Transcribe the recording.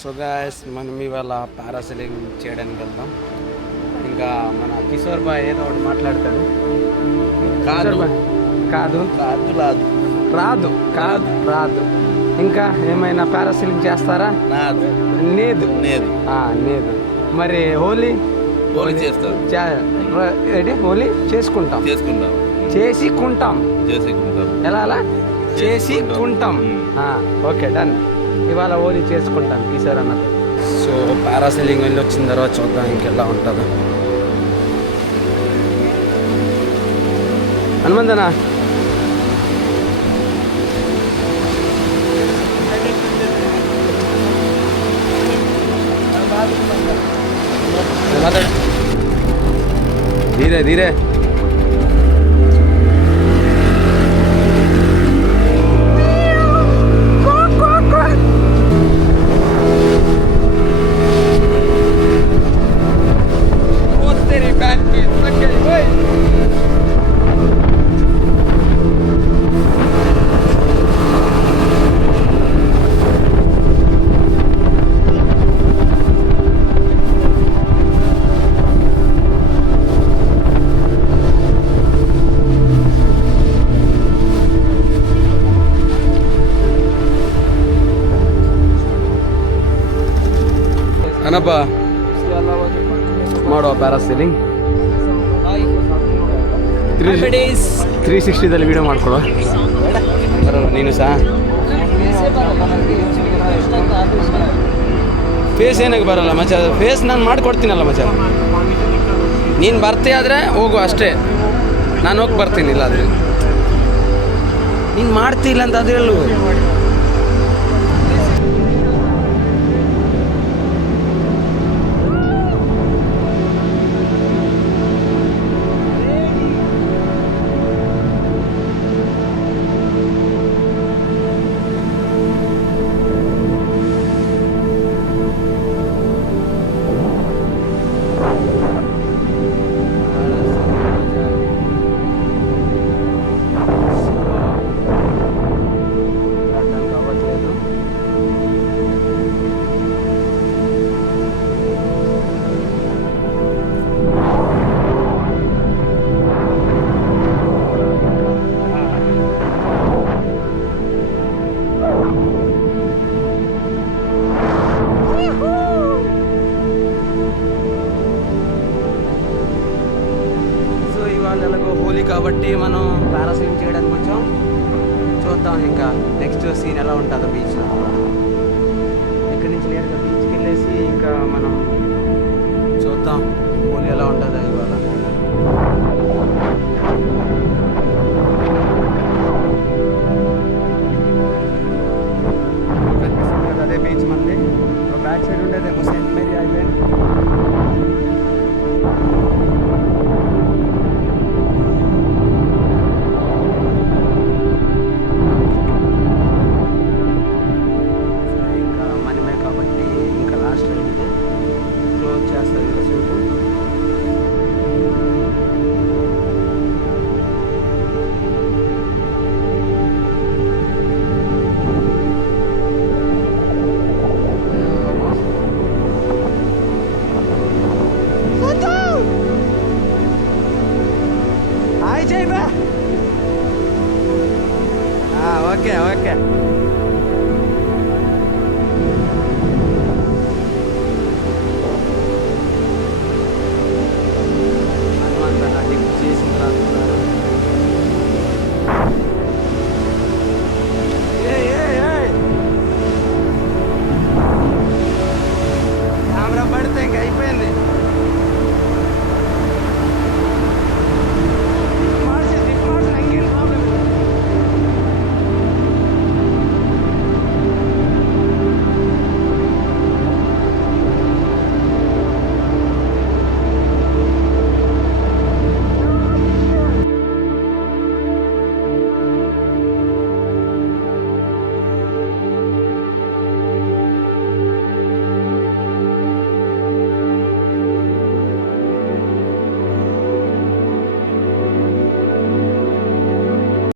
So guys మనం ఇవాళ parasailing చేయడానికి వెళ్తాం. ఇంకా మన కిషోర్ బాయ్ ఏదో ఒకటి మాట్లాడతాడు. కాదు కాదు కాదు రాదు రాదు కాదు రాదు ఇంకా ఏమైనా పారాసైలింగ్ చేస్తారా? నాదు లేదు లేదు లేదు. మరి హోలీ హోలీ చేస్తాం ఏంటి హోలీ చేసుకుంటాం చేసుకుంటాం చేసుకుంటాం ఎలా అలా చేసుకుంటాం. Okay done. ఇవాళ హోలీ చేసుకుంటాం కిషోర్ అన్నది. సో పారాసైలింగ్ వెళ్ళి వచ్చిన తర్వాత చూద్దాం ఇంకెలా ఉంటుందో. హనుమంతనా ధీరే ధీరే ಏನಪ್ಪ ಮಾಡುವ ಪ್ಯಾರಾಸೈಲಿಂಗ್ 360ದಲ್ಲಿ ವೀಡಿಯೋ ಮಾಡ್ಕೊಡು ನೀನು ಸಹ. ಫೇಸ್ ಏನಕ್ಕೆ ಬರಲ್ಲ ಮಚ್ಚ? ಫೇಸ್ ನಾನು ಮಾಡಿಕೊಡ್ತೀನಲ್ಲ ಮಚ್ಚ. ನೀನು ಬರ್ತೀಯಾದರೆ ಹೋಗು ಅಷ್ಟೇ, ನಾನು ಹೋಗಿ ಬರ್ತೀನಿ. ಇಲ್ಲಾದರೆ ನೀನು ಮಾಡ್ತಿಲ್ಲ ಅಂತ ಅದು ಹೇಳು. ఎలాగో హోలీ కాబట్టి మనం పారాసైలింగ్ చేయడానికి వచ్చాం. చూద్దాం ఇంకా నెక్స్ట్ సీన్ ఎలా ఉంటుందో బీచ్లో. ఇక్కడి నుంచి నేరుగా బీచ్కి వెళ్ళేసి ఇంకా మనం చూద్దాం హోలీ ఎలా ఉంటుందో ఇవాళ. కనిపిస్తుంది కదా అదే బీచ్ మంది. బ్యాక్ సైడ్ ఉండేదేమో సెయింట్ మేరీ ఐలాండ్.